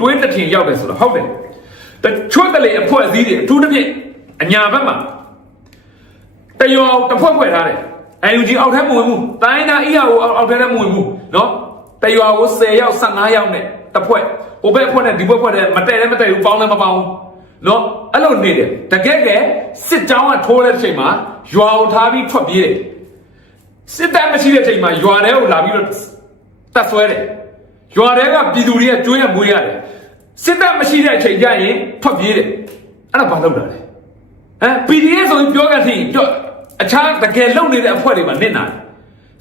တွင်းတစ်ထင်ရောက်တယ်ဆိုတော့ဟုတ်တယ်တချို့တလေအဖွဲ့အစည်းတွေအထူးသဖြင့်အညာဘက်မှာတယောက်တစ်ဖွဲ့ဖွဲ့ထားတယ် UNG အောက်ထက်မဝင်ဘူးတိုင်းနာ EAO အောက်ထက်လည်းမဝင်ဘူးเนาะတယောက်ကို10ယောက်15ယောက်နဲ့တစ်ဖွဲ့ဟိုဘက်ဖွဲ့နဲ့ဒီဘက်ဖွဲ့နဲ့မတည့်လည်းမတည့်ဘူးပေါင်းလည်းမပေါင်းဘူးเนาะအဲ့လိုနေတယ်တကယ်ကဲစစ်ကြောင်းကထိုးတဲ့အချိန်မှာရွာကိုထားပြီးထွက်ပြေးတယ် စစ်တပ်မရှိတဲ့အချိန်မှာရွာထဲကိုလာပြီးတော့တက်ဆွဲတယ် ရွာထဲကပြည်သူတွေကကျွေးရမွေးရတယ်စစ်တပ်မရှိတဲ့အချိန်ကျရင်ထွက်ပြေးတယ်အဲ့ဒါဘာလုပ်တာလဲဟမ် PDF ဆိုရင်ပြောကြသည်ပြောအခြားတကယ်လုံနေတဲ့အဖွဲ့တွေမှာနစ်နာတယ်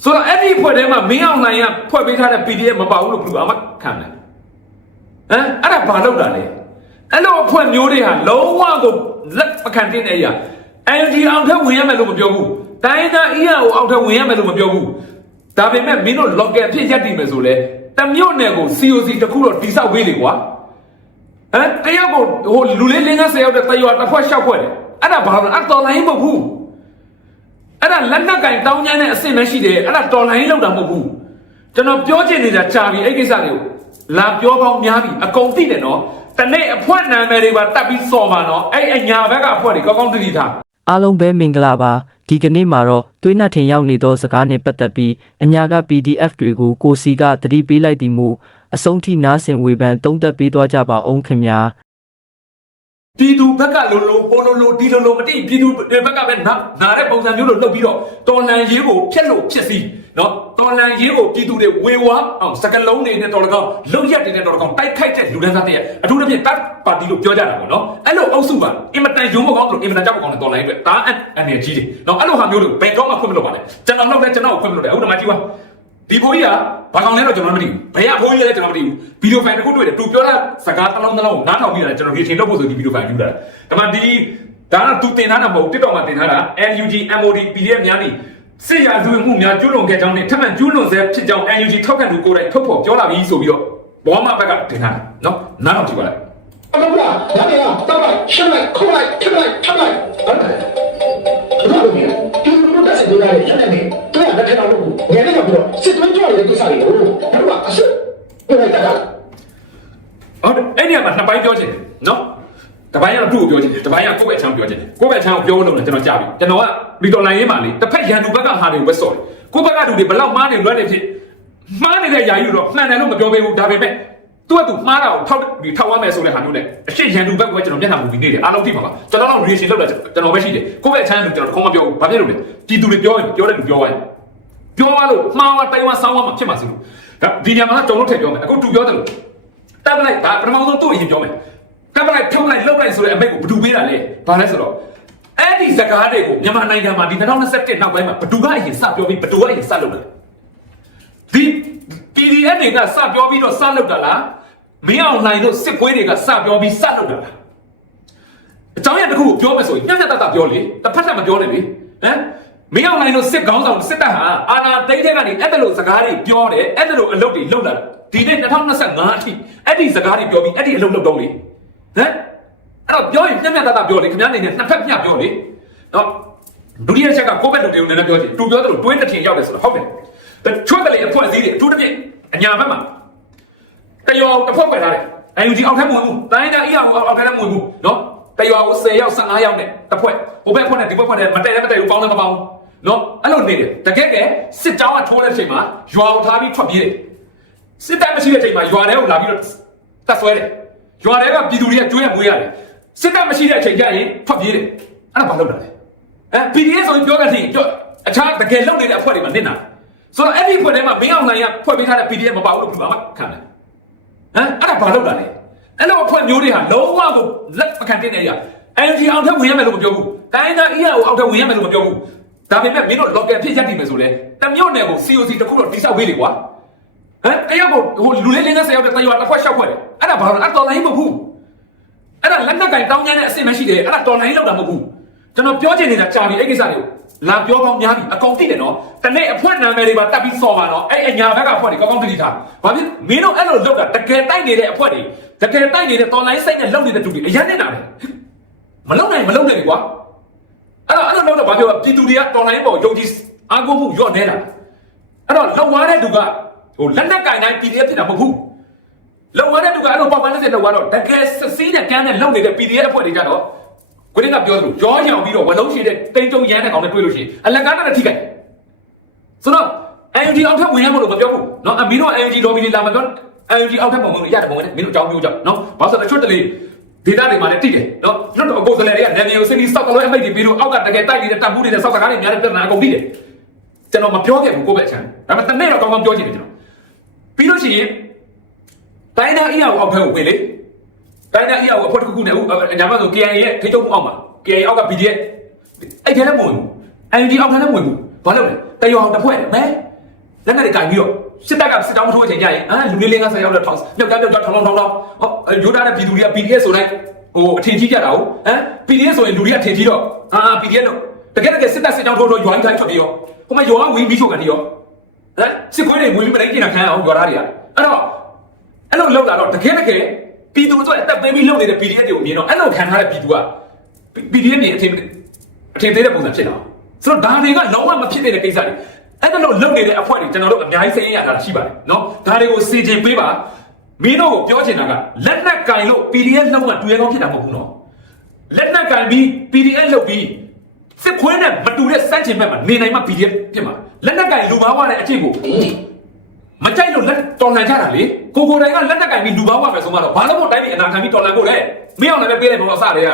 ဆိုတော့အဲ့ဒီအဖွဲ့ထဲမှာမင်းအောင်လှိုင်ကဖွဲ့ပေးထားတဲ့ PDF မပါဘူးလို့ဘယ်လိုအမှခံလဲဟမ်အဲ့ဒါဘာလုပ်တာလဲအဲ့လိုအဖွဲ့မျိုးတွေဟာလုံးဝကိုလက်မခံတဲ့နေရာ NLD အောင်ထက်ဝင်ရမယ်လို့မပြောဘူးတိုင်းသား EAO အောင်ထက်ဝင်ရမယ်လို့မပြောဘူးဒါပေမဲ့မင်းတို့ local အဖြစ်ရက်တည်မယ်ဆိုလဲ တမျိုးနယ်ကို COC တခုတော့တိဆောက်ပေးလေကွာဟမ်တယောက်ကိုဟိုလူလေး50ရောက်တဲ့တရွာတစ်ဖွဲ့ရှောက်ဖွဲ့တယ်အဲ့ဒါဘာလို့လဲအတော်လိုင်းမဟုတ်ဘူးအဲ့ဒါလက်နက်ကင်တောင်းကျမ်းတဲ့အဆင့်မရှိတယ်အဲ့ဒါတော်လိုင်းလောက်တာမဟုတ်ဘူးကျွန်တော်ပြောချင်နေတာကြာပြီအဲ့ကိစ္စတွေကိုလာပြောပေါင်းများပြီအကုန်သိတယ်နော်တနေ့အဖွဲနာမည်တွေပါတက်ပြီးစော်ပါနော်အဲ့အညာဘက်ကအဖွဲတွေကောင်းကောင်းသိသိထားအားလုံးပဲမင်္ဂလာပါ ဒီကနေ့မှာတော့သွေးနှက်ထင်ရောက်နေသောစကားနဲ့ပတ်သက်ပြီးအညာက PDF တွေကိုကိုစီကသတိပေးလိုက်သည်မူအဆုံးထိနားဆင်ဝေဖန်တုံးသက်ပေးသွားကြပါအောင်ခင်ဗျာ ပြည်သူဘက်ကလိုလိုပိုလိုလိုဒီလိုလိုမတိပြည်သူတွေဘက်ကပဲနာနာတဲ့ပုံစံမျိုးလိုလုပ်ပြီးတော့တော်လန်ရေးကိုဖျက်လို့ဖြစ်စီနော်တော်လန်ရေးကိုပြည်သူတွေဝေဝါအောင်စကလုံးတွေနဲ့တော်တော်ကောင်းလုံရက်တွေနဲ့တော်တော်ကောင်းတိုက်ခိုက်တဲ့လူဒန်းစားတည်းအထူးသဖြင့်တပ်ပါတီလို့ပြောကြတာပေါ့နော်အဲ့လိုအုပ်စုပါအင်မတန်ရုံးမကောင်းလို့အင်မတန်ကြောက်မကောင်းတဲ့တော်လန်ရေးအတွက်ဒါအအနေကြီးတယ်နော်အဲ့လိုဟာမျိုးတွေဘယ်တော့မှခွင့်မလုပ်ပါနဲ့ကျွန်တော်တော့လည်းကျွန်တော်ကိုခွင့်မလုပ်တယ်အခုတမကြီးပါ ဒီဘိုးကြီးကဘာကောင်လဲတော့ကျွန်တော်မသိဘူးဘယ်ကဘိုးကြီးလဲကျွန်တော်မသိဘူးဗီဒီယိုဖိုင်တစ်ခုတွေ့တယ်သူပြောတဲ့စကားတစ်လုံးတစ်လုံးကိုနားထောင်ပြီးတာကျွန်တော် reaction လုပ်ဖို့ဆိုဒီဗီဒီယိုဖိုင်ယူတာဒါမှဒီဒါကသူတင်ထားတာမဟုတ် TikTok မှာတင်ထားတာ NUG MOD PDF များနေစစ်ရာဇဝတ်မှုများကျူးလွန်ခဲ့ကြောင်းနဲ့ထပ်မံကျူးလွန်ဆဲဖြစ်ကြောင်း NUG ထောက်ခံသူကိုယ်တိုင်ထုတ်ဖော်ပြောလာပြီးဆိုပြီးတော့ဘောမဘက်ကတင်ထားတယ်နော်နားထောင်ကြည့်ပါလားအမကဒါနေရတောက်လိုက်ရှင်းလိုက်ခုတ်လိုက်ထစ်လိုက်ထပ်လိုက်ဟုတ်တယ်ဘာလို့လဲဒီလိုတက်စတဲ့ရတယ်ရနေတယ်သူကလက်ထက်တော့လို့ငယ်နေတော့ပြီးတော့စစ်သွင်းကြရ တဲ့ကိစ္စတွေကိုဘာလို့အစစ်ပြလိုက်တာဟုတ်တယ်အဲ့ဒီကမှနှစ်ပိုင်းပြောချင်တယ်နော်တပိုင်းကတော့သူ့ကိုပြောချင်တယ်တပိုင်းကကိုယ့်ဘက်အချမ်းပြောချင်တယ်ကိုယ့်ဘက်အချမ်းကိုပြောလို့လည်းကျွန်တော်ကြားပြီကျွန်တော်ကလီတော်လိုင်းရေးမှာလေတစ်ဖက်ရန်သူဘက်ကဟာတွေကိုပဲစော်တယ်ကိုယ့်ဘက်ကလူတွေဘလောက်မှားနေလွှဲနေဖြစ်မှားနေတဲ့ယာယီတော့မှန်တယ်လို့မပြောပေးဘူးဒါပေမဲ့သူကသူမှားတာကိုထောက်ဒီထောက်ရမယ်ဆိုတဲ့ဟာမျိုးနဲ့အရှိရန်သူဘက်ကပဲကျွန်တော်မျက်နှာမူပြီးနေတယ်အားလုံးသိပါပါကျွန်တော်တော့ reaction လုပ်တာကျွန်တော်ပဲရှိတယ်ကိုယ့်ဘက်အချမ်းလူကျွန်တော်ခေါင်းမပြောဘူးဘာဖြစ်လို့လဲပြည်သူတွေပြောရင်ပြောတယ်လူပြောရင် ပြောရလို့မှားဝတိုင်ဝမ်ဆောင်းဝမ်မှာဖြစ်မှာစီလို့ဒါဒီညမှာကျွန်တော်တို့ထည့်ပြောမယ်အခုသူပြောတယ်လို့တက်ပလိုက်ဒါပထမဆုံးသူ့အရင်ပြောမယ်တက်ပလိုက်ထုတ်လိုက်လှုပ်လိုက်ဆိုတဲ့အမိတ်ကိုဘယ်သူပေးတာလဲဘာလဲဆိုတော့အဲ့ဒီစကားတွေကိုမြန်မာနိုင်ငံမှာဒီ2021နောက်ပိုင်းမှာဘယ်သူကအရင်စပြောပြီးဘယ်သူကအရင်စလုပ်တယ်ဒီ PDF တွေကစပြောပြီးတော့စလုပ်တာလားမင်းအောင်နိုင်တို့စစ်ပွဲတွေကစပြောပြီးစလုပ်တာလားအကြောင်းရတစ်ခုကိုပြောမယ်ဆိုရင်ညှက်ညက်တတ်တာပြောလေတစ်ဖက်ထပ်မပြောနဲ့လေဟမ် မင်းအောင်နိုင်တို့စစ်ကောင်းဆောင်စစ်တပ်ဟာအာနာသိန်းတဲ့ကနေအဲ့ဒါလိုစကားတွေပြောတယ်အဲ့ဒါလိုအလုပ်တွေလုပ်လာဒီနေ့2025အထိအဲ့ဒီစကားတွေပြောပြီးအဲ့ဒီအလုပ်လုပ်တော့လေဟမ်အဲ့တော့ပြောရင်ညှက်ညက်တတ်တာပြောလေခင်ဗျားနေနဲ့နှစ်ဖက်မျှပြောလေနော်ဒုတိယချက်ကကိုယ့်ဘက်လူတွေကိုလည်းပြောချင်သူပြောတယ်လို့တွင်းတစ်ထင်ရောက်တယ်ဆိုတော့ဟုတ်တယ်တချို့တလေအဖွဲ့အစည်းတွေအထူးသဖြင့်အညာဘက်မှာတရွာတစ်ဖွဲ့ပဲထားတယ်။ UNG အောက်ထက်မဝင်ဘူး။တိုင်းသား EAO အောက်ထက်လည်းမဝင်ဘူး။နော်။တရွာကို10ယောက်15ယောက်နဲ့တစ်ဖွဲ့။ဟိုဘက်ဖွဲ့နဲ့ဒီဘက်ဖွဲ့နဲ့မတည့်လည်းမတည့်ဘူးပေါင်းလည်းမပေါင်းဘူး။ နော်။အဲ့လိုနေတယ်။တကယ်ကဲစစ်ကြောင်းကထိုးတဲ့အချိန်မှာရွာကိုထားပြီးထွက်ပြေးတယ်။စစ်တပ်မရှိတဲ့အချိန်မှာရွာထဲကိုလာပြီးတော့တက်ဆွဲတယ်။ရွာထဲကပြည်သူတွေကကျွေးရမွေးရတယ်။စစ်တပ်မရှိတဲ့အချိန်ကျရင်ထွက်ပြေးတယ်။အဲ့ဒါဘာလုပ်တာလဲ။အဲ PDF ဆိုရင်ပြောကြသည်ပြောအခြားတကယ်လုပ်နေတဲ့အဖွဲ့တွေမှာနစ်နာ။ဆိုတော့အဲ့ဒီအဖွဲ့ထဲမှာမင်းအောင်နိုင်ကဖွဲ့ပေးထားတဲ့ PDF မပါဘူးလို့ပြောမှာခံတယ်။ဟမ်အဲ့ဒါဘာလုပ်တာလဲအဲ့လိုအဖွဲ့မျိုးတွေဟာလုံးဝကိုလက်မခံတဲ့နေရ NG အောင်ထက်ဝင်ရမယ်လို့မပြောဘူးတိုင်းသား EAO အောက်ထက်ဝင်ရမယ်လို့မပြောဘူး ဒါပေမဲ့မင်းတို့ local ဖြစ်ရက်တည်မယ်ဆိုလဲတမျိုးနယ်ကို COC တခုတော့တိဆောက်ပေးလေကွာဟမ်တယောက်ကိုဟိုလူလေး50ယောက်တဲ့တရွာတစ်ခွက်ရှောက်ခွက်တယ်အဲ့ဒါဘာလို့လဲအဲ့တော်လိုင်းမဟုတ်ဘူးအဲ့ဒါလက်နက်ကင်တောင်းကျမ်းတဲ့အဆင့်မရှိတယ်အဲ့ဒါတော်လိုင်းလောက်တာမဟုတ်ဘူးကျွန်တော်ပြောချင်နေတာကြာပြီအဲ့ကိစ္စတွေကိုလာပြောကောင်းများပြီအကောင်သိတယ်နော်တနေ့အဖွဲနာမည်တွေပါတက်ပြီးစော်ပါနော်အဲ့အညာဘက်ကအဖွဲ့တွေကောင်းကောင်းသိသိထားဘာဖြစ်မင်းတို့အဲ့လိုလုပ်တာတကယ်တိုက်နေတဲ့အဖွဲ့တွေတကယ်တိုက်နေတဲ့တော်လိုင်းစိတ်နဲ့လုပ်နေတဲ့သူတွေအရင်နေတာပဲမလုပ်နိုင်မလုပ်နိုင်လေကွာ အဲ့တော့အဲ့လိုလုပ်တော့ဘာပြောပြည်သူတွေကတော်လိုင်းပေါ်ယုံကြည်အားကိုးမှုညော့နေတာအဲ့တော့လောက်သွားတဲ့သူကဟိုလက်နက်ကင်တိုင်း PDF ဖြစ်တာမဟုတ်ဘူး လုံဝါတဲ့သူကအဲ့လိုပေါက်ပန်းတဲ့လုံဝါတော့တကယ်စစီးတဲ့ကမ်းနဲ့လုံနေတဲ့ PDF အဖွဲ့တွေကြတော့ကိုရင်းကပြောသလိုရောချောင်ပြီးတော့ဝလုံးရှိတဲ့တိန်တုံရမ်းတဲ့ကောင်နဲ့တွေ့လို့ရှိရင်အလက်ကားနဲ့ထိခိုက်ဆိုတော့ UNG အောက်ထပ်ဝင်ရမလို့မပြောဘူးเนาะအမီတို့ UNG lobby လာမပြော UNG အောက်ထပ်ပုံဝင်ရတယ်ပုံဝင်တယ်မင်းတို့အကြောင်းပြောကြเนาะဘာလို့လဲချွတ်တလေ ဒေတာတွေမှာလည်းတိတယ်နော်လွတ်တော်အကိုယ်စလဲတွေကလည်းမျိုးစင်းပြီးစောက်ကလွဲအမိတ်တွေပြီးတော့အောက်ကတကယ်တိုက်နေတဲ့တပ်မှုတွေနဲ့စောက်တကားတွေများတဲ့ပြဿနာအကုန်ပြီးတယ်ကျွန်တော်မပြောခဲ့ဘူးကိုယ့်ဘက်အချမ်းဒါပေမဲ့တနေ့တော့ကောင်းကောင်းပြောချင်တယ်ကျွန်တော်ပြီးလို့ရှိရင်တိုင်းသားအီယာကိုအောက်ဖက်ကိုဝင်လေတိုင်းသားအီယာကိုအဖို့တစ်ခုခုနဲ့အညာဘက်ဆို KIA ရဲ့ထိချုပ်မှုအောက်မှာ KIA အောက်က BDF အဲ့ထဲလည်းမဝင်ဘူး NUG အောက်ထဲလည်းမဝင်ဘူးဘာလို့လဲတယောင်တစ်ဖွဲ့မဲ လက်နဲ့ကြိုင်ပြီးတော့စစ်တပ်ကစစ်တောင်းမထိုးချိန်ကြရင်အာလူလေးလေးကဆက်ရောက်တော့ထောင်မြောက်မြောက်ထောင်ထောင်ထောင်ထောင်ဟောယူတာတဲ့ပြည်သူတွေက PDF ဆိုလိုက်ဟိုအထင်ကြီးကြတာဟုတ်ဟမ် PDF ဆိုရင်လူတွေကအထင်ကြီးတော့အာ PDF လို့တကယ်တကယ်စစ်တပ်စစ်တောင်းထိုးတော့ရွာကြီးတိုင်းထွက်ပြီးရောဟိုမှာရွာဝင်ပြီးချုပ်ကန်ပြီးရောဟမ်စစ်ခွေးတွေဝင်ပြီးမလိုက်ကျင်တာခံအောင်ရွာသားတွေကအဲ့တော့အဲ့လိုလောက်လာတော့တကယ်တကယ်ပြည်သူတို့အသက်ပေးပြီးလုပ်နေတဲ့ PDF တွေကိုမြင်တော့အဲ့လိုခံထားတဲ့ပြည်သူက PDF မြင်အထင်အထင်သေးတဲ့ပုံစံဖြစ်တာဆိုတော့ဒါတွေကလုံးဝမဖြစ်တဲ့ကိစ္စတွေ အဲ့ဒါလို့လုပ်နေတဲ့အဖွဲတွေကျွန်တော်တို့အများကြီးစိတ်ရရတာရှိပါတယ်နော်ဒါတွေကိုစီကျင်ပေးပါမင်းတို့ကိုပြောချင်တာကလက်နက်ကင်လို့ PDF လုံးဝတွေ့ရကောင်းဖြစ်တာမဟုတ်ဘူးနော်လက်နက်ကင်ပြီး PDF လုပ်ပြီးစစ်ခွေးနဲ့မတူတဲ့စန့်ကျင်ဘက်မှာနေနိုင်မှ PDF ဖြစ်မှာလက်နက်ကင်လူဘာဝတဲ့အဖြစ်ကိုမကြိုက်လို့လက်တော်လှန်ကြတာလေကိုကိုတိုင်ကလက်နက်ကင်ပြီးလူဘာဝပဲဆိုမှတော့ဘာလို့မို့တိုင်းပြည်အနာခံပြီးတော်လှန်ဖို့လဲမင်းအောင်လည်းပေးလိုက်ဘောစတွေက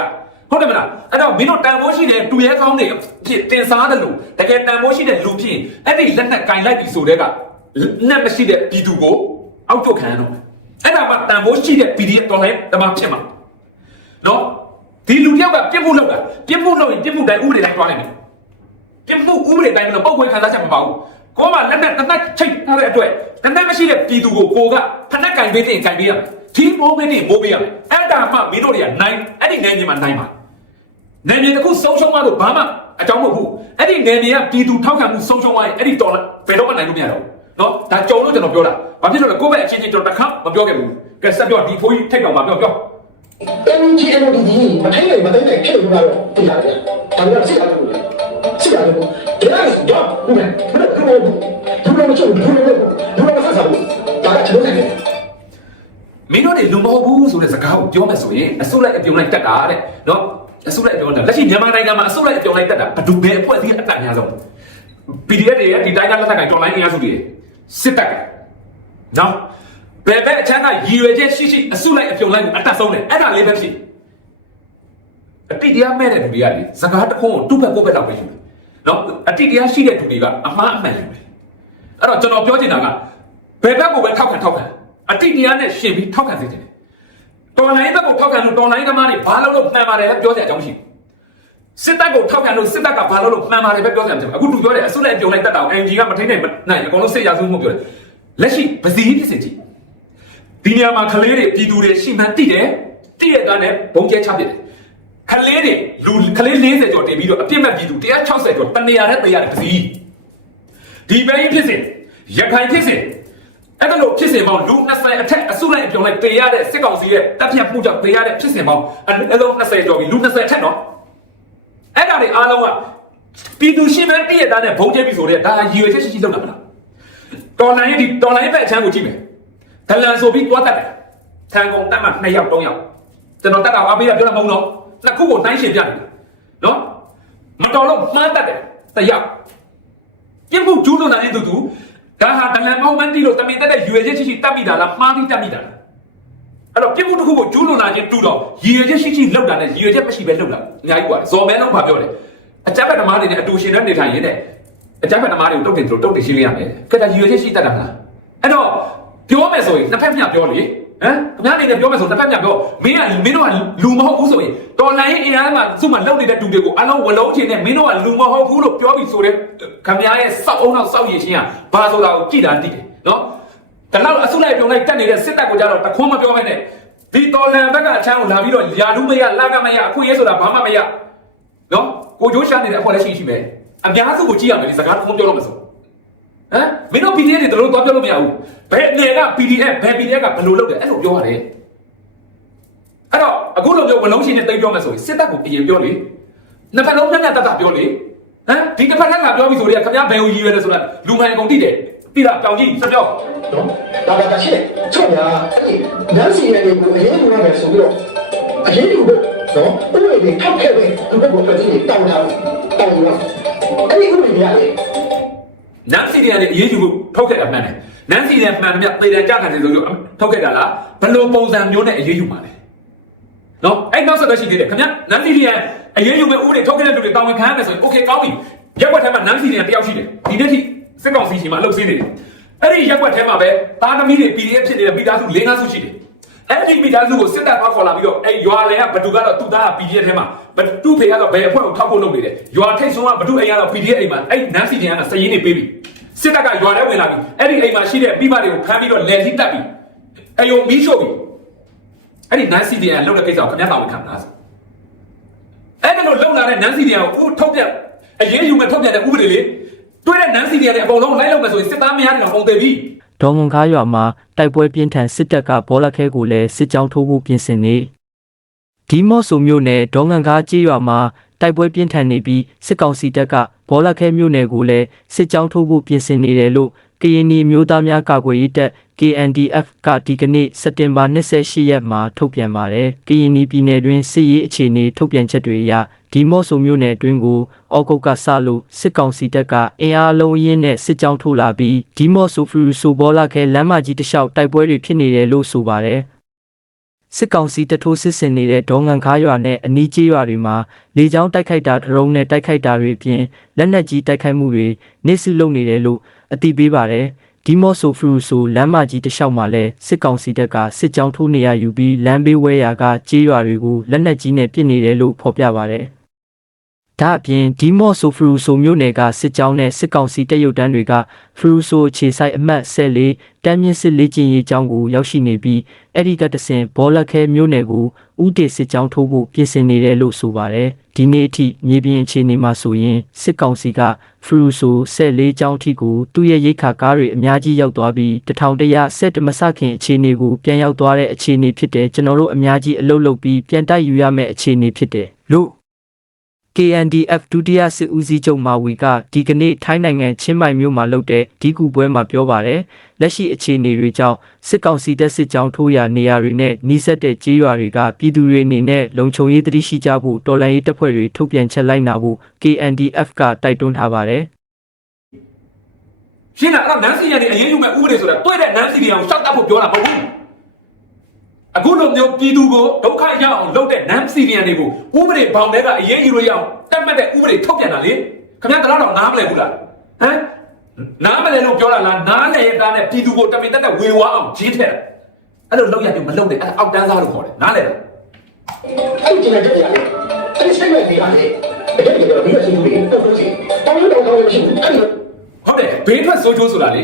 ဟုတ်တယ်မလားအဲ့တော့မင်းတို့တန်ဖိုးရှိတဲ့တူရဲကောင်းတွေဖြစ်တင်စားတယ်လို့တကယ်တန်ဖိုးရှိတဲ့လူဖြစ်အဲ့ဒီလက်နက်ကင်လိုက်ပြီဆိုတဲ့ကနဲ့မရှိတဲ့ပြည်သူကိုအောက်ထုတ်ခံရတော့အဲ့ဒါမှတန်ဖိုးရှိတဲ့ PDF တော်လှန်တမဖြစ်မှာနော်ဒီလူတယောက်ကပြစ်မှုလုပ်တာပြစ်မှုလုပ်ရင်ပြစ်မှုတိုင်းဥပဒေတိုင်းတွားလိုက်မယ်ပြစ်မှုဥပဒေတိုင်းလို့ပုံခွင့်ခံစားချက်မပါဘူးကိုကလက်နဲ့တစ်သက်ချိတ်ထားတဲ့အတွက်တစ်သက်မရှိတဲ့ပြည်သူကိုကိုကဖက်နဲ့ကင်ပေးတဲ့ကင်ပေးရမယ်ဒီမိုးမင်းတွေမိုးပေးရမယ်အဲ့ဒါမှမင်းတို့တွေကနိုင်အဲ့ဒီနိုင်မြေမှာနိုင်ပါ နိုင်မြေတစ်ခုဆုံးရှုံးသွားလို့ဘာမှအကြောင်းမဟုတ်ဘူးအဲ့ဒီနိုင်မြေကပြည်သူထောက်ခံမှုဆုံးရှုံးသွားရင်အဲ့ဒီတော်လာဘယ်တော့မှနိုင်လို့မရတော့ဘူးနော်ဒါကြုံလို့ကျွန်တော်ပြောတာဘာဖြစ်လို့လဲကိုယ့်ဘက်အချင်းချင်းကျွန်တော်တစ်ခါမပြောခဲ့ဘူးကဲဆက်ပြောဒီဖိုးကြီးထိတ်တော်မှာပြောပြော MG NOD မထိုင်နိုင်မတိုင်းနိုင်ဖြစ်လို့ကတော့ဒီလာတယ်။ဒါကစစ်တာလို့စစ်တာလို့ဒါကတော့ဘယ်နဲ့ဘယ်လိုဘယ်လိုချို့ဘယ်လိုဘယ်လိုဆက်စားလို့ဒါကကျွန်တော်နေမင်းတို့တွေလူမဟုတ်ဘူးဆိုတဲ့စကားကိုပြောမယ်ဆိုရင်အစိုးလိုက်အပြုံလိုက်တက်တာတဲ့နော် အစိုးလိုက်အပြုံလိုက်လက်ရှိမြန်မာနိုင်ငံမှာအစိုးလိုက်အပြုံလိုက်တက်တာဘယ်သူပဲအဖွဲ့အစည်းအတက်အများဆုံး PDF တွေရဲ့ဒီတိုင်းကလက်ထက်ကတော်လိုင်းအင်အားစုတွေစစ်တပ်နော်ဘယ်ဘက်အချမ်းကရည်ရွယ်ချက်ရှိရှိအစုလိုက်အပြုံလိုက်ကိုအတက်ဆုံးတယ်အဲ့ဒါလေးပဲဖြစ်အတိတရားမဲ့တဲ့လူတွေကလေစကားတစ်ခုကိုတူးဖက်ကိုယ့်ဘက်တော့ပဲယူတယ်နော်အတိတရားရှိတဲ့လူတွေကအမှားအမှန်ယူတယ်အဲ့တော့ကျွန်တော်ပြောချင်တာကဘယ်ဘက်ကိုပဲထောက်ခံထောက်ခံအတိတရားနဲ့ရှင်ပြီးထောက်ခံစေချင်တယ် တော်လိုင်းဘက်ကိုထောက်ခံလို့တော်လိုင်းသမားတွေဘာလို့လို့မှန်ပါတယ်လဲပြောစရာအကြောင်းမရှိဘူးစစ်တပ်ကိုထောက်ခံလို့စစ်တပ်ကဘာလို့လို့မှန်ပါတယ်ပဲပြောကြတယ်အခုသူပြောတယ်အစွတ်လိုက်ပြုံလိုက်တက်တာကို NG ကမထိန်နိုင်နိုင်အကုန်လုံးစစ်ရာစုမှုပြောတယ်လက်ရှိပစီဖြစ်စေကြည့်ဒီနေရာမှာကလေးတွေပြည်သူတွေရှိမှန်းတိတယ်တိတဲ့ကနေဘုံကျဲချပစ်တယ်ကလေးတွေလူကလေး40ကျော်တင်ပြီးတော့အပြစ်မဲ့ပြည်သူ160ကျော်တနေရာနဲ့တေးရတယ်ပစီဒီဘဲဖြစ်စေရခိုင်ဖြစ်စေ အဲ့ဒါလို့ဖြစ်စေပေါင်းလူ20အထက်အစုလိုက်ပြုံလိုက်တေးရတဲ့စစ်ကောင်စီရဲ့တပ်ဖြတ်မှုကြောင့်တေးရတဲ့ဖြစ်စေပေါင်းအဲ့လို20ကျော်ပြီလူ20အထက်နော်အဲ့ဒါတွေအားလုံးကပြည်သူရှင်းမှန်းတည့်ရတဲ့ဘုံကျဲပြီဆိုတဲ့ဒါရည်ရွယ်ချက်ရှိရှိလုပ်တာမလားတော်လိုင်းဒီတော်လိုင်းဘက်အချမ်းကိုကြည့်မယ်ဒလန်ဆိုပြီးတွားတက်တယ်ထန်ကုန်တက်မှ2ယောက်3ယောက်ကျွန်တော်တက်တာအားပေးရပြောတာမဟုတ်တော့နှစ်ခုကိုတိုင်းရှင်ပြတယ်နော်မတော်လို့မှားတက်တယ်တယောက်ပြမှုကျူးလွန်တဲ့သူသူ ဒါဟာတလန်ပေါင်းမှန်းတိလို့တမင်တက်တဲ့ရွေချက်ရှိရှိတတ်မိတာလားမှားပြီးတတ်မိတာလားအဲ့တော့ပြစ်မှုတစ်ခုကိုကျူးလွန်လာခြင်းတူတော့ရည်ရွယ်ချက်ရှိရှိလောက်တာနဲ့ရည်ရွယ်ချက်မရှိပဲလောက်တာအများကြီးကွာဇော်မဲလုံးပါပြောတယ်အကြက်ဘက်ဓမ္မတွေနဲ့အတူရှင်တဲ့နေထိုင်ရင်းနဲ့အကြက်ဘက်ဓမ္မတွေကိုတုတ်တင်သလိုတုတ်တင်ရှင်းလေးရမယ်ကဲဒါရည်ရွယ်ချက်ရှိတတ်တာမလားအဲ့တော့ပြောမယ်ဆိုရင်တစ်ဖက်မျှပြောလေ ဟမ်ခင်ဗျားအနေနဲ့ပြောမယ်ဆိုတစ်ဖက်မျှပြောမင်းကမင်းတို့ကလူမဟုတ်ဘူးဆိုရင်တော်လိုင်းအင်အားမှာစုမှလုံနေတဲ့တူတွေကိုအလုံးဝလုံးချင်းနဲ့မင်းတို့ကလူမဟုတ်ဘူးလို့ပြောပြီးဆိုတဲ့ခင်ဗျားရဲ့စောက်အောင်တော့စောက်ရည်ချင်းကဘာဆိုတာကိုကြည်တာသိတယ်နော်ဒါတော့အစုလိုက်ပြုံလိုက်တက်နေတဲ့စစ်တပ်ကိုကြတော့တခွန်းမပြောမဲနဲ့ဒီတော်လန်ဘက်ကအချမ်းကိုလာပြီးတော့ယာလူမရလာကမရအခုရဲဆိုတာဘာမှမရနော်ကိုကျိုးရှာနေတဲ့အဖွဲ့လည်းရှိရှိပဲအများစုကိုကြည့်ရမယ်ဒီစကားတခွန်းပြောလို့မဆို ဟမ်မင်းတို့ PDF တွေတလို့တော့ပြောလို့မရဘူးဘယ်နေက PDF ဘယ် PDF ကဘယ်လိုလုပ်တယ်အဲ့လိုပြောရတယ်အဲ့တော့အခုလိုမျိုးဝလုံးရှိနေတိတ်ပြောမယ်ဆိုရင်စစ်တပ်ကိုအရင်ပြောလေနှစ်ဖက်လုံးမျက်နှာတတ်တာပြောလေဟမ်ဒီတစ်ဖက်ကလာပြောပြီဆိုရင်ခင်ဗျားဘယ်ကိုရည်ရွယ်လဲဆိုတာလူမှန်ကုန်တိတယ်တိလားတောင်ကြီးစပြောနော်ဒါကတရှိတယ်ချုပ်ရအဲ့နန်းစီရည်ကိုအရေးယူရမယ်ဆိုပြီးတော့အရေးယူဖို့နော်ဥပဒေထောက်ခဲ့တဲ့သူတို့ကပြည်တောင်းတာတောင်းရအဲ့ဒီဥပဒေရတယ် နန်းစီရီကနေအရေးယူဖို့ထုတ်ခဲ့တာမှန်တယ်နန်းစီရီမှန်တယ်မြသေတယ်ကြခံတယ်ဆိုလို့ထုတ်ခဲ့တာလားဘယ်လိုပုံစံမျိုးနဲ့အရေးယူမှာလဲနော်အဲ့နောက်ဆက်သက်ရှိသေးတယ်ခင်ဗျနန်းစီရီကအရေးယူမဲ့ဥပဒေထုတ်ခဲ့တဲ့လူတွေတာဝန်ခံရမယ်ဆိုရင်โอเคကောင်းပြီရက်ွက်ထဲမှာနန်းစီရီကတယောက်ရှိတယ်ဒီနေ့ထိစစ်ကောင်စီရှိမှအလုပ်စင်းနေတယ်အဲ့ဒီရက်ွက်ထဲမှာပဲသားသမီးတွေ PDF ဖြစ်နေတဲ့မိသားစု၄၅စုရှိတယ် အဲ့ဒီမိသားစုကိုစစ်တပ်ဖောက်ခေါ်လာပြီးတော့အဲ့ရွာလည်းကဘသူကတော့သူ့သားက PDF ထဲမှာဘသူ့ဖေကတော့ဘယ်အဖွဲ့ကိုထောက်ဖို့လုပ်နေတယ်ရွာထိတ်ဆုံးကဘသူအိမ်ကတော့ PDF အိမ်မှာအဲ့နန်းစီရီကစည်ရင်းနေပေးပြီစစ်တပ်ကရွာထဲဝင်လာပြီအဲ့ဒီအိမ်မှာရှိတဲ့မိဘတွေကိုဖမ်းပြီးတော့လယ်ထိတက်ပြီအဲ့ယုံမီးရှို့ပြီအဲ့ဒီနန်းစီဒီယန်လောက်တဲ့ကိစ္စကိုခင်ဗျားတောင်းခံလားအဲ့ဒါလို့လုံလာတဲ့နန်းစီဒီယန်ကိုထုတ်ပြအရေးယူမဲ့ထုတ်ပြတဲ့ဥပဒေလေးတွေ့တဲ့နန်းစီဒီယန်တွေအကုန်လုံးလိုက်လုပ်မယ်ဆိုရင်စစ်သားမရတဲ့ပုံသေးပြီ ဒေါ်ငွန်ကားရွာမှာတိုက်ပွဲပြင်းထန်စစ်တပ်ကဘောလခဲကိုလည်းစစ်ကြောင်းထိုးဖို့ပြင်ဆင်နေဒီမော့ဆိုမျိုးနဲ့ဒေါ်ငွန်ကားကြေးရွာမှာတိုက်ပွဲပြင်းထန်နေပြီးစစ်ကောင်စီတပ်ကဘောလခဲမျိုးနယ်ကိုလည်းစစ်ကြောင်းထိုးဖို့ပြင်ဆင်နေတယ်လို့ ကရင်နီမျိုးသားများကာကွယ်ရေးတပ် KNDF ကဒီကနေ့စက်တင်ဘာ28ရက်မှာထုတ်ပြန်ပါတယ်။ကရင်နီပြည်နယ်တွင်စစ်ရေးအခြေအနေထုတ်ပြန်ချက်တွေအရဒီမော့ဆိုမျိုးနယ်အတွင်းကိုအောက်ကုတ်ကစလို့စစ်ကောင်စီတပ်ကအင်အားလုံးရင်းနဲ့စစ်ကြောင်းထိုးလာပြီးဒီမော့ဆိုဖရူဆိုဘောလာခဲလမ်းမကြီးတစ်လျှောက်တိုက်ပွဲတွေဖြစ်နေတယ်လို့ဆိုပါတယ်။စစ်ကောင်စီတထိုးစစ်ဆင်နေတဲ့ဒေါငန်ခါရွာနဲ့အနီးကျေးရွာတွေမှာလေကြောင်းတိုက်ခိုက်တာဒရုန်းနဲ့တိုက်ခိုက်တာတွေအပြင်လက်နက်ကြီးတိုက်ခိုက်မှုတွေနေစုလုပ်နေတယ်လို့ အသိပေးပါတယ်။ဒီမော့ဆိုဖရူဆိုလမ်းမကြီးတစ်လျှောက်မှာလဲစစ်ကောင်စီတပ်ကစစ်ကြောင်းထိုးနေရယူပြီးလမ်းဘေးဝဲရာကကျေးရွာတွေကိုလက်နက်ကြီးနဲ့ပစ်နေတယ်လို့ဖော်ပြပါတယ်။ ဒါအပြင်ဒီမော့ဆိုဖရူဆိုမြို့နယ်ကစစ်ကြောင်းနဲ့စစ်ကောင်စီတပ်ရုပ်တန်းတွေကဖရူဆိုခြေဆိုင်အမှတ်14တမ်းမြင့်စစ်လေးကျင်းရေးကြောင်းကိုရောက်ရှိနေပြီးအဲ့ဒီကတဆင်ဘောလက်ခဲမြို့နယ်ကိုဥတေစစ်ကြောင်းထိုးဖို့ပြင်ဆင်နေတယ်လို့ဆိုပါတယ်။ဒီနေ့အထိမြေပြင်အခြေအနေမှာဆိုရင်စစ်ကောင်စီကဖရူဆို14ကြောင်းထိကိုသူ့ရဲ့ရိတ်ခါကားတွေအများကြီးရောက်သွားပြီး1100ဆက်တမစခင်အခြေအနေကိုပြန်ရောက်သွားတဲ့အခြေအနေဖြစ်တယ်ကျွန်တော်တို့အများကြီးအလုပ်လုပ်ပြီးပြန်တိုက်ယူရမယ့်အခြေအနေဖြစ်တယ်လို့ KNDF ဒုတိယစစ်ဦးစီးချုပ်မာဝီကဒီကနေ့ထိုင်းနိုင်ငံချင်းမိုင်မြို့မှာလုပ်တဲ့ဒီကူပွဲမှာပြောပါတယ်လက်ရှိအခြေအနေတွေကြောင့်စစ်ကောင်စီတပ်စစ်ကြောင်းထိုးရာနေရာတွေနဲ့နှီးစပ်တဲ့ကြေးရွာတွေကပြည်သူတွေအနေနဲ့လုံခြုံရေးတတိရှိကြဖို့တော်လှန်ရေးတပ်ဖွဲ့တွေထုတ်ပြန်ချက်လိုက်နာဖို့ KNDF ကတိုက်တွန်းထားပါတယ်ရှင်းလားအဲ့တော့နန်းစီရီကနေအရေးယူမဲ့ဥပဒေဆိုတာတွေ့တဲ့နန်းစီရီအောင်ရှောက်တတ်ဖို့ပြောတာမဟုတ်ဘူး အခုလိုမျိုးပြည်သူကိုဒုက္ခရောက်အောင်လုပ်တဲ့နန်းစီရီယန်တွေကိုဥပဒေဘောင်ထဲကအရေးယူလို့ရအောင်တတ်မှတ်တဲ့ဥပဒေထုတ်ပြန်တာလေခင်ဗျားတရားတော်နားမလဲဘူးလားဟမ်နားမလဲလို့ပြောတာလားနားလဲရဲ့သားနဲ့ပြည်သူကိုတမင်တက်တဲ့ဝေဝါအောင်ကြီးထက်တာအဲ့လိုလုပ်ရတယ်မလုပ်နဲ့အဲ့ဒါအောက်တန်းစားလို့ခေါ်တယ်နားလဲလားအဲ့ဒီကျန်တဲ့ရတယ်အဲ့ဒီစိတ်မဲ့နေရတယ်အဲ့ဒီကတော့ဒီလိုရှိနေတယ်တော့ဆိုတောင်းတော့တော့ရှိအဲ့ဒီဟုတ်တယ်ဘေးထွက်ဆိုးကျိုးဆိုတာလေ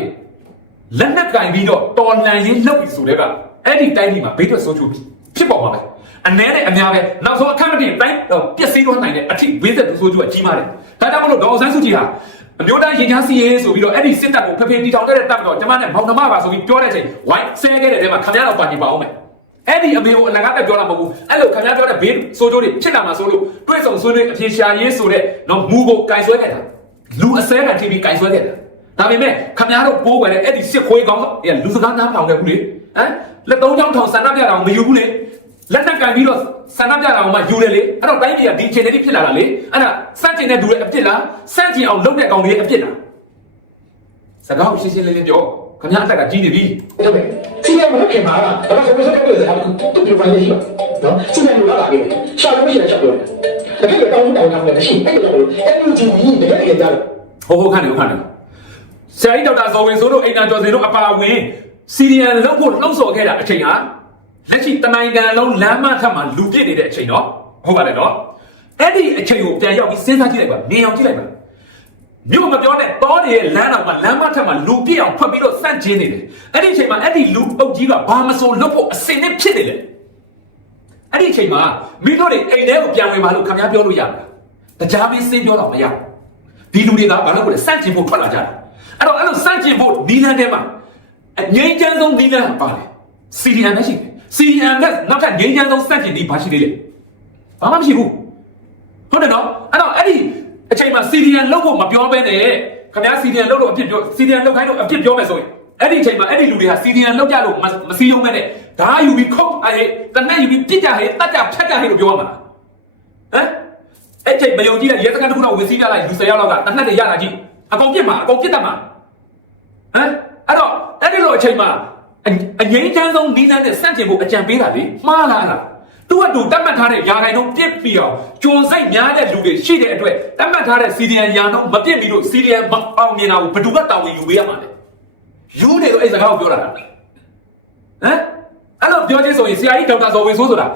လက်နက်ကင်ပြီးတော့တော်လန်ရင်းလှုပ်ပြီးဆိုတဲ့က အဲ့ဒီတိုင်းပြည်မှာဘေးထွက်ဆိုးကျိုးဖြစ်ပေါ်ပါမယ်အနည်းနဲ့အများပဲနောက်ဆုံးအခက်မတင်တိုင်းတော့ပျက်စီးသွားနိုင်တဲ့အထိဘေးသက်ဆိုးကျိုးကကြီးမားတယ်ဒါကြောင့်မလို့ဒေါအောင်ဆန်းစုကြည်ဟာအမျိုးသားရင်ကြားစီရေးဆိုပြီးတော့အဲ့ဒီစစ်တပ်ကိုဖဖေတီထောင်တဲ့တပ်တော့ကျမနဲ့မောင်နှမပါဆိုပြီးပြောတဲ့အချိန်ဝိုင်းဆဲခဲ့တဲ့တဲမှာခင်ဗျားတော့ပါနေပါအောင်မယ်အဲ့ဒီအမေကိုအလကားပဲပြောတာမဟုတ်ဘူးအဲ့လိုခင်ဗျားပြောတဲ့ဘေးဆိုးကျိုးတွေဖြစ်လာမှာဆိုလို့တွဲဆောင်ဆွေးနွေးအပြေရှာရေးဆိုတဲ့တော့မူကိုကင်ဆွဲခဲ့တာလူအစဲကန် TV ကင်ဆွဲခဲ့တာဒါပေမဲ့ခမရတို့ပိုးွယ်တဲ့အဲ့ဒီစစ်ခွေးကောင်းအဲ့လူစကားနားမထောင်ခဲ့ဘူးလေဟမ် လက်သုံးချောင်းထောင်ဆန္ဒပြတာကိုမယူဘူးလေလက်နဲ့ကန်ပြီးတော့ဆန္ဒပြတာကိုမှယူတယ်လေအဲ့တော့တိုင်းပြည်ကဒီအခြေအနေကြီးဖြစ်လာတာလေအဲ့ဒါစန့်ကျင်တဲ့သူရဲ့အပြစ်လားစန့်ကျင်အောင်လုပ်တဲ့ကောင်တွေရဲ့အပြစ်လားစကားကိုရှင်းရှင်းလင်းလင်းပြောခမရအသက်ကကြီးနေပြီဟုတ်ကဲ့စီးရမလို့ခင်ဗျာဒါတော့ဆိုဆိုပြောတဲ့ဟာကိုတူတူပိုင်းလေးရှိပါနော်စီးရလို့လာလာပြီရှာလို့မရှိတဲ့ချက်ပြောတယ်တကယ်တောင်းတောင်းတာလည်းရှိအဲ့ဒါကိုအဲ့ဒီကြီးကြီးတကယ်ကြတယ်ဟိုဟိုခန့်နေဟိုခန့်နေဆရာကြီးဒေါက်တာဇော်ဝင်ဆိုတို့အိမ်နာကျော်စင်တို့အပါအဝင် စီရီယန်လောက်ဖို့လှုံ့ဆော်ခဲ့တာအချိန်ဟာလက်ရှိတနိုင်ငံလုံးလမ်းမထပ်မှာလူပြည့်နေတဲ့အချိန်တော့ဟုတ်ပါတယ်နော်အဲ့ဒီအချိန်ကိုပြန်ရောက်ပြီးစဉ်းစားကြည့်လိုက်ပါမြင်အောင်ကြည့်လိုက်ပါမြို့မပြောနဲ့တောနေရဲ့လမ်းတော်မှာလမ်းမထက်မှာလူပြည့်အောင်ဖွက်ပြီးတော့စန့်ကျင်းနေတယ်အဲ့ဒီအချိန်မှာအဲ့ဒီလူအုပ်ကြီးကဘာမဆိုလွတ်ဖို့အစင်နဲ့ဖြစ်နေတယ်အဲ့ဒီအချိန်မှာမိတို့တွေအိမ်ထဲကိုပြန်ဝင်ပါလို့ခင်ဗျားပြောလို့ရလားတရားမင်းစင်းပြောတော့မရဘူးဒီလူတွေကဘာလို့လဲစန့်ကျင်ဖို့ထွက်လာကြတာအဲ့တော့အဲ့လိုစန့်ကျင်ဖို့နီလန်ထဲမှာ အငြိမ်းချမ်းဆုံးနီလန်ပါလေစီရီယန်နဲ့ရှိတယ်စီရီယန်နဲ့နောက်ထပ်ငြိမ်းချမ်းဆုံးစန့်ကျင်ဒီဘာရှိသေးလဲဘာမှမရှိဘူးဟုတ်တယ်နော်အဲ့တော့အဲ့ဒီအချိန်မှာစီရီယန်လောက်ဖို့မပြောဘဲနဲ့ခင်ဗျားစီဒီအန်လောက်လို့အပြစ်ပြောစီဒီအန်လောက်ခိုင်းလို့အပြစ်ပြောမယ်ဆိုရင်အဲ့ဒီအချိန်မှာအဲ့ဒီလူတွေကစီဒီအန်လောက်ကြလို့မမစီးရုံးမဲ့နဲ့ဓာတ်ယူပြီးခုတ်အဲ့တနက်ယူပြီးပြစ်ကြဟဲ့တတ်ကြဖြတ်ကြဟဲ့လို့ပြောရမှာဟမ်အဲ့ချိန်မယုံကြည်တဲ့ရဲစခန်းတစ်ခုတော့ဝင်စီးကြလိုက်လူ၁၀ယောက်လောက်ကတနက်တွေရလာကြည့်အကုန်ပြစ်မှာအကုန်ပြစ်တတ်မှာဟမ်အဲ့တော့ အဲ့ဒီလိုအချိန်မှာအအငိမ့်ချမ်းဆုံးဒီနန်းနဲ့စန့်ကျင်ဖို့အကြံပေးတာလေမှားလားလားသူကတူတတ်မှတ်ထားတဲ့ယာဂိုင်တော့ပြစ်ပြီးအောင်ကြုံစိတ်များတဲ့လူတွေရှိတဲ့အတွက်တတ်မှတ်ထားတဲ့စီဒီအန်ယာတော့မပြစ်ပြီးလို့စီဒီအန်မအောင်မြင်တာကိုဘယ်သူကတောင်းဝင်ယူပေးရမှာလဲယူနေတော့အဲ့စကားကိုပြောတာလားဟမ်အဲ့လိုပြောချင်းဆိုရင်ဆရာကြီးဒေါက်တာဇော်ဝေဆိုးဆိုတာ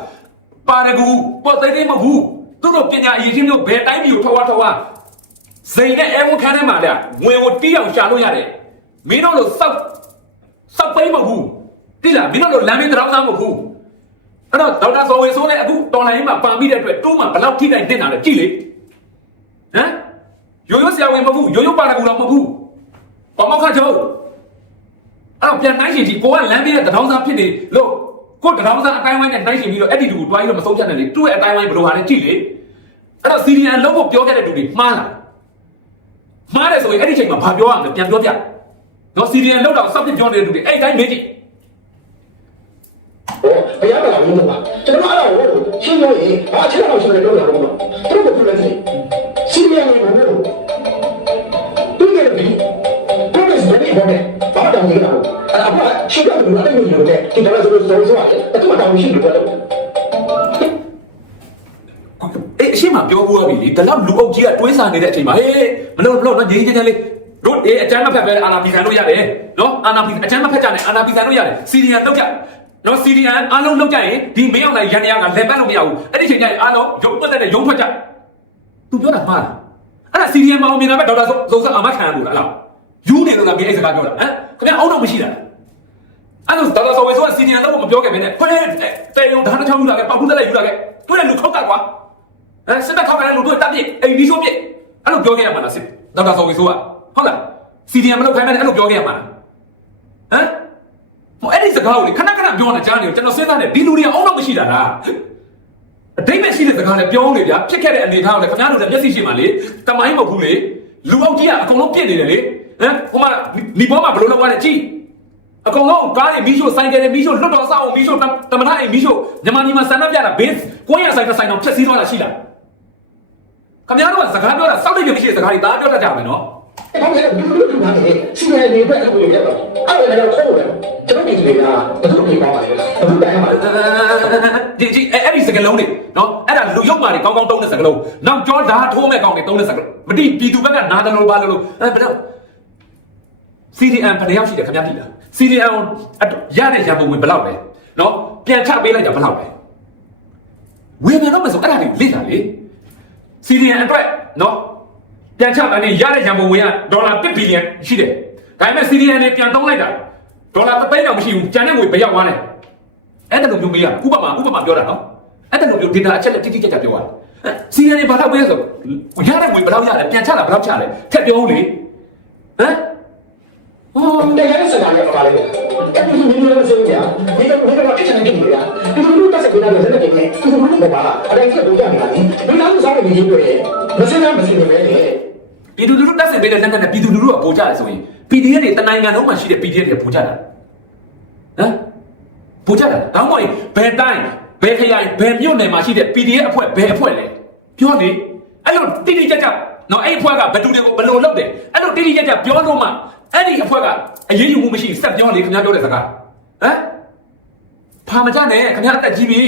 ပါရဂူပေါ်သိသိမဟုတ်ဘူးသူတို့ပညာအရေးချင်းမျိုးဘယ်တိုင်းပြည်ကိုထောက်ဝါထောက်ဝါစိန်နဲ့အဲဝန်ခန်းထဲမှာလေဝင်ကိုတီးအောင်ရှာလို့ရတယ်မင်းတို့လိုစောက် စောက်ပိမ့်မဟုတ်ဘူးတိလားမင်းတို့လိုလမ်းမင်းတောင်းသားမဟုတ်ဘူးအဲ့တော့ဒေါက်တာဇော်ဝေဆိုးလည်းအခုတော်လိုင်းမှာပန်ပြီးတဲ့အတွက်တူးမှာဘယ်လောက်ထိတိုင်းတင်တာလဲကြည့်လေဟမ်ရိုးရိုးဆရာဝန်မဟုတ်ဘူးရိုးရိုးပါရဂူတော့မဟုတ်ဘူးဘာမောက်ခကျော်အဲ့တော့ပြန်နိုင်ရှင်ကြီးကိုကလမ်းပြီးတဲ့တထောင်းစားဖြစ်နေလို့ကိုတထောင်းစားအတိုင်းဝိုင်းနဲ့နိုင်ရှင်ပြီးတော့အဲ့ဒီလူကိုတွားပြီးတော့မဆုံးဖြတ်နဲ့လေသူ့ရဲ့အတိုင်းဝိုင်းဘယ်လိုဟာလဲကြည့်လေအဲ့တော့စီရီယန်လုံးဖို့ပြောခဲ့တဲ့လူတွေမှားလားမှားတယ်ဆိုရင်အဲ့ဒီချိန်မှာဘာပြောရမလဲပြန်ပြောပြ နော်စီရီယန်လောက်တော့စပ်ပြပြောနေတဲ့လူတွေအဲ့ဒီတိုင်းမေးကြည့်ဟောဘယ်ရမလားဘုရားကကျွန်တော်အဲ့ဒါကိုရှင်းလို့ရင်ဘာချက်တော့ရှင်းတယ်လို့ပြောတာဘုရားသူတို့ကပြောတယ်စီရီယံကိုဘုရားသူကလည်းဒီ promise ဘယ်လိုလဲဘာတောင်းနေတာအဲ့ဒါကရှင်းတယ်လို့လည်းမပြောနဲ့ဒီတော့ဆိုဆိုဆိုရတယ်အဲ့ဒါတောင်းရှင်းလို့ပြောတယ်အေးအရှင်းမပြောဘူးပြီလေဒါတော့လူအုပ်ကြီးကတွေးစားနေတဲ့အချိန်မှာဟေးမလို့မလို့နော်ငြိမ်းချမ်းချမ်းလေးတို့ အေးအကျမ်းမဖက်ပဲအာနာပီခံလို့ရတယ်နော်အာနာပီအကျမ်းမဖက်ကြနဲ့အာနာပီခံလို့ရတယ်စီရီယန်လောက်ကြနော်စီရီယန်အားလုံးလောက်ကြရင်ဒီမင်းအောင်လိုက်ရန်ရကလက်ပတ်လို့မရဘူးအဲ့ဒီချိန်ကျရင်အားလုံးရုံပတ်တဲ့ရုံထွက်ကြသူပြောတာမှားလားအဲ့ဒါစီရီယန်မအောင်မြင်တာပဲဒေါက်တာဇုံစအာမခံလို့လားလားယူနေလို့လားမင်းအဲ့စကားပြောတာဟမ်ခင်ဗျအောင်းတော့မရှိတာအဲ့လိုဒေါက်တာဇော်ဝေဆိုကစီနီယန်တော့မပြောခဲ့ပဲနဲ့ခွဲတဲရုံဒါနှချောင်းယူလာခဲ့ပောက်ဘူးတက်လိုက်ယူလာခဲ့တွေ့တဲ့လူခောက်ကကွာအဲစစ်တပ်ထောက်ကန်တဲ့လူတို့တက်ပြစ်အိမ်ဒီဆိုပြစ်အဲ့လိုပြောခဲ့ရမှာလားစစ်ဒေါက်တာဇော်ဝေဆိုကဟုတ်လား စီနီယန်မလုပ်ခိုင်းမဲ့အဲ့လိုပြောခဲ့ရမှာလားဟမ်ဟိုအဲ့ဒီစကားကိုလေခဏခဏပြောနေကြတယ်ကျွန်တော်စဉ်းစားနေဒီလူတွေကအောင်းတော့မရှိတာလားအတိတ်မဲ့ရှိတဲ့စကားလည်းပြောနေဗျာဖြစ်ခဲ့တဲ့အနေအထားကိုလည်းခင်ဗျားတို့လည်းမျက်စိရှိမှလေတမိုင်းမဟုတ်ဘူးလေလူအုပ်ကြီးကအကုန်လုံးပြစ်နေတယ်လေဟမ်ဟိုမှာဒီဘောမှာဘယ်လိုလုပ်ရလဲကြည့်အကုန်လုံးကားတွေမီးရှို့ဆိုင်ကယ်တွေမီးရှို့လွတ်တော်ဆောက်အောင်မီးရှို့တမထအိမ်မီးရှို့မြန်မာပြည်မှာဆန္ဒပြတာဘေးကိုရဆိုင်တစ်ဆိုင်တော့ဖျက်ဆီးသွားတာရှိလားခင်ဗျားတို့ကစကားပြောတာစောက်လိုက်ရမရှိတဲ့စကားတွေဒါပြောတတ်ကြမယ်နော် ဘာလဲဒီလိုလိုနားနေစီရီယံတွေပဲအဲ့လိုပြောတော့အဲ့ဒါလည်းခိုးတယ်ကျွန်တော်ဒီတွေကဘယ်လိုပြောပါလဲဘယ်လိုတိုင်းပါလဲဒီဒီအဲ့ဒီစကလုံးတွေနော်အဲ့ဒါလူရုပ်မာတွေကောင်းကောင်းတုံးတဲ့စကလုံးနောက်ကြောဓာထိုးမဲ့ကောင်းတွေတုံးတဲ့စကလုံးမတိပြည်သူဘက်ကနားတယ်လို့ပါလို့အဲ့ဘယ်တော့ CDM ဘယ်ရောက်ရှိတယ်ခင်ဗျားကြည့်လား CDM ရတဲ့ရန်ပုံဝင်ဘယ်လောက်လဲနော်ပြန်ချပေးလိုက်တာဘယ်လောက်လဲဝေမယ်တော့မဆိုအဲ့ဒါတွေလိတာလေ CDM အတွက်နော် ပြန်ချအနေရတဲ့ရန်ပုံဝင်ကဒေါ်လာ1ဘီလီယံရှိတယ်ဒါပေမဲ့ CDM တွေပြန်သုံးလိုက်တာဒေါ်လာ3သိန်းတော့မရှိဘူးကျန်တဲ့ငွေဘယ်ရောက်သွားလဲအဲ့ဒါလိုမျိုးမေးရဥပမာဥပမာပြောတာနော်အဲ့ဒါလိုမျိုး data အချက်လက်တိတိကျကျပြောရတယ် CDM တွေဘာလို့ပေးလဲဆိုရတဲ့ငွေဘယ်လောက်ရလဲပြန်ချတာဘယ်လောက်ချလဲထက်ပြောဦးလေဟမ်ဟောတရားစကားလည်းပါလေအဲ့ဒီလူမျိုးတွေဆိုကြဒီလိုမျိုးတော့အချက်နဲ့ကြည့်ရဒီလိုမျိုးတက်စကွေးလာတဲ့စက်တွေနဲ့ဒီလိုမျိုးပါအဲ့ဒါကဘုရားနေတာဒီလိုမျိုးစားနေနေတွေမစင်းမစင်းပဲလေ ပြည်သူလူထုတက်ဆင်ပေးတဲ့လက်နက်နဲ့ပြည်သူလူထုကပို့ကြတယ်ဆိုရင် PDF တွေတနိုင်ငံလုံးမှာရှိတဲ့ PDF တွေပို့ကြတာဟမ်ပို့ကြတာတောင်းမရင်ဘယ်တိုင်းဘယ်ခရိုင်ဘယ်မြို့နယ်မှာရှိတဲ့ PDF အဖွဲ့ဘယ်အဖွဲ့လဲပြောလေအဲ့လိုတိတိကျကျနော်အဲ့အဖွဲ့ကဘယ်သူတွေကိုဘယ်လိုလုပ်တယ်အဲ့လိုတိတိကျကျပြောလို့မှအဲ့ဒီအဖွဲ့ကအရေးယူမှုမရှိစက်ပြောလေခင်ဗျားပြောတဲ့စကားဟမ်ဖာမကြနဲ့ခင်ဗျားအသက်ကြီးပြီ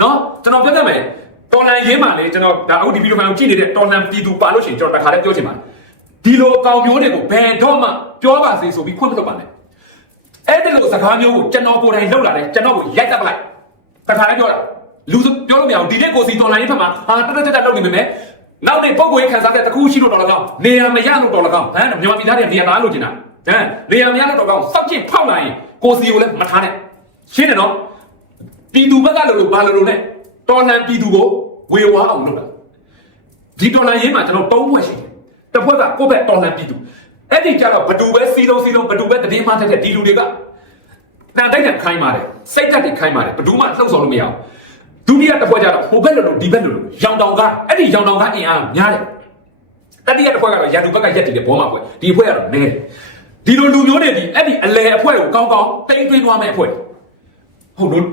နော်ကျွန်တော်ပြောပြမယ် တော်လန်ရေးမှလေကျွန်တော်ဒါအခုဒီဗီဒီယိုဖိုင်ကိုကြည့်နေတဲ့တော်လန်ပြည်သူပါလို့ရှိရင်ကျွန်တော်တစ်ခါတည်းပြောချင်ပါတယ်ဒီလိုအကောင်မျိုးတွေကိုဘယ်တော့မှပြောပါစေဆိုပြီးခွင့်မလွှတ်ပါနဲ့အဲ့ဒီလိုစကားမျိုးကိုကျွန်တော်ကိုယ်တိုင်လုပ်လာတယ်ကျွန်တော်ကိုရိုက်တက်ပလိုက်တစ်ခါတည်းပြောတာလူဆိုပြောလို့မရဘူးဒီနေ့ကိုစီတော်လန်ရေးဖက်မှာဟာတက်တက်တက်လုပ်နေပေမဲ့နောက်နေ့ပုံကိုယ်ခံစားတဲ့တခုရှိလို့တော်လကောင်းနေရာမရလို့တော်လကောင်းဟမ်မြန်မာပြည်သားတွေနေရာသားလို့ကျင်တာဟမ်နေရာမရလို့တော်ကောင်းစောက်ကျင့်ဖောက်လာရင်ကိုစီကိုလည်းမထားနဲ့ရှင်းတယ်နော်ပြည်သူဘက်ကလို့လို့ဘာလို့လို့ ਨੇ တော်လှန်ပြည်သူကိုဝေဝါအောင်လုပ်တာဒီတော်လှန်ရေးမှာကျွန်တော်သုံးဘွက်ရှိတယ်တစ်ဘက်ကကိုယ့်ဘက်တော်လှန်ပြည်သူအဲ့ဒီကြတော့ဘဒူပဲစီလုံးစီလုံးဘဒူပဲတည်င်းမှတက်တဲ့ဒီလူတွေကတန်တိုက်တဲ့ခိုင်းပါတယ်စိတ်ဓာတ်တွေခိုင်းပါတယ်ဘဒူမှလှုပ်ဆောင်လို့မရအောင်ဒုတိယတစ်ဘက်ကြတော့ဟိုဘက်လို့လို့ဒီဘက်လို့လို့ရောင်တောင်ကားအဲ့ဒီရောင်တောင်ကားအင်အားများတယ်တတိယတစ်ဖွဲ့ကတော့ရန်သူဘက်ကရက်တည်တဲ့ဘောမှာဖွဲ့ဒီအဖွဲ့ကတော့နဲဒီလိုလူမျိုးတွေဒီအဲ့ဒီအလဲအဖွဲ့ကိုကောင်းကောင်းတိမ့်သွင်းသွားမယ့်အဖွဲ့ဟုတ်လို့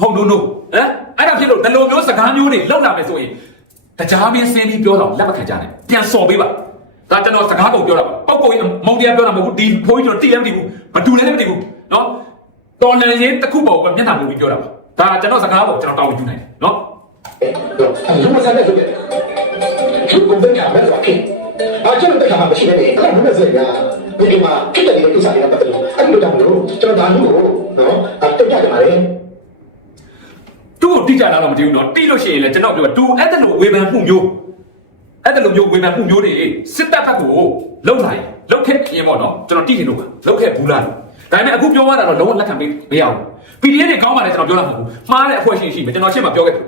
ဟုတ်လို့လို့ဟမ် အဲ့ဒါဖြစ်လို့ဒီလိုမျိုးစကားမျိုးတွေလောက်လာမယ်ဆိုရင်တကြားမင်းစင်းပြီးပြောတော့လက်မခံကြနဲ့ပြန်စော်ပေးပါဒါကျွန်တော်စကားပုံပြောတာပါပောက်ကိုမုံတရားပြောတာမဟုတ်ဘူးဒီဖိုးကြီးကျွန်တော်တိလည်းမသိဘူးဘာတူလည်းမသိဘူးနော်တော်လန်ရေးတစ်ခုပေါ့ကမျက်နှာမူပြီးပြောတာပါဒါကျွန်တော်စကားပုံကျွန်တော်တောင်းယူနိုင်တယ်နော်လူမဆန်တဲ့ဆိုတဲ့သူကုန်တဲ့ကမဲ့ဆိုခင်အကျဉ်းတဲ့ကမှာမရှိနေတယ်အဲ့ဒါမနဲ့စရာဒီမှာဖြစ်တဲ့ကိစ္စတွေကပတ်သက်လို့အဲ့လိုတောင်းလို့ကျွန်တော်ဒါလို့နော်အတက်ကြတယ်ပါလေ သူ့ကိုတိကျလာတော့မတည်ဘူးနော်တိလို့ရှိရင်လည်းကျွန်တော်ပြောတူအဲ့ဒါလိုဝေဖန်မှုမျိုးအဲ့ဒါလိုမျိုးဝေဖန်မှုမျိုးတွေစစ်တပ်ဘက်ကိုလုံလိုက်လုံခဲ့ရင်ပေါ့နော်ကျွန်တော်တိရင်တော့လုံခဲ့ဘူးလားဒါပေမဲ့အခုပြောရတာတော့လုံးဝလက်ခံပေးမရဘူး PDF တွေကောင်းပါလေကျွန်တော်ပြောတာမဟုတ်ဘူးမှားတဲ့အဖွဲ့ရှိရှိမယ်ကျွန်တော်ရှင်းမပြောခဲ့ဘူး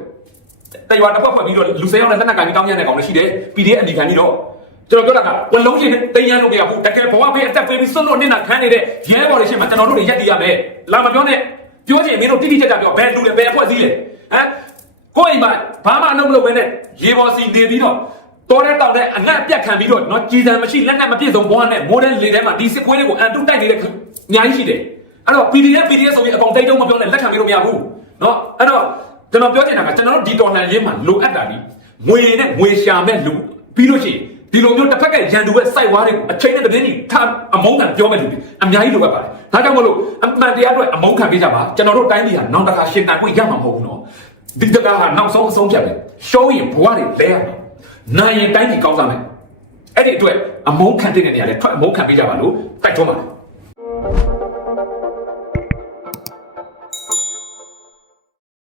တရွာတစ်ဖက်ဖွဲ့ပြီးတော့လူစိမ်းအောင်နဲ့လက်နက်ကန်ပြီးတောင်းရတဲ့ကောင်လည်းရှိတယ် PDF အနီခံပြီးတော့ကျွန်တော်ပြောတာကဝလုံးချင်းတင်ရလို့မရဘူးတကယ်ဘဝပေးအသက်ပေးပြီးစွန့်လို့နေတာခန်းနေတဲ့ရဲဘော်တွေရှင်းမှာကျွန်တော်တို့တွေရက်တည်ရမယ်လာမပြောနဲ့ ပြောချင်မင်းတို့တိတိကျကျပြောဘယ်လူလဲဘယ်အဖွဲ့စည်းလဲဟမ်ကိုယ့်အိမ်မှာဘာမှအလုပ်မလုပ်ဘဲနဲ့ရေပေါ်စီနေပြီးတော့တော်တဲ့တောက်တဲ့အငတ်ပြတ်ခံပြီးတော့နော်ကြည်စံမရှိလက်နဲ့မပြည့်စုံဘဝနဲ့မိုးတဲ့လေထဲမှာဒီစစ်ခွေးတွေကိုအန်တုတိုက်နေတဲ့အများကြီးရှိတယ်အဲ့တော့ PDF PDF ဆိုပြီးအကောင်တိတ်တုံးမပြောနဲ့လက်ခံပြီးလို့မရဘူးနော်အဲ့တော့ကျွန်တော်ပြောချင်တာကကျွန်တော်တို့ဒီတော်လှန်ရေးမှာလိုအပ်တာဒီငွေနဲ့ငွေရှာမဲ့လူပြီးလို့ရှိရင် ဒီလိုမျိုးတစ်ဖက်ကရန်သူပဲစိုက်ဝါးတွေကိုအချိန်နဲ့တည်းနေထားအမုန်းခံပြောမဲ့လူတွေအများကြီးလိုအပ်ပါတယ်ဒါကြောင့်မလို့အမှန်တရားအတွက်အမုန်းခံပေးကြပါကျွန်တော်တို့တိုင်းပြည်ဟာနောက်တစ်ခါရှင်တန်ခွင့်ရမှာမဟုတ်ဘူးနော်ဒီတကားဟာနောက်ဆုံးအဆုံးဖြတ်ပဲရှုံးရင်ဘဝတွေလဲရမှာနိုင်ရင်တိုင်းပြည်ကောင်းစားမယ်အဲ့ဒီအတွက်အမုန်းခံတဲ့နေရာလဲထွက်အမုန်းခံပေးကြပါလို့တိုက်တွန်းပါတယ်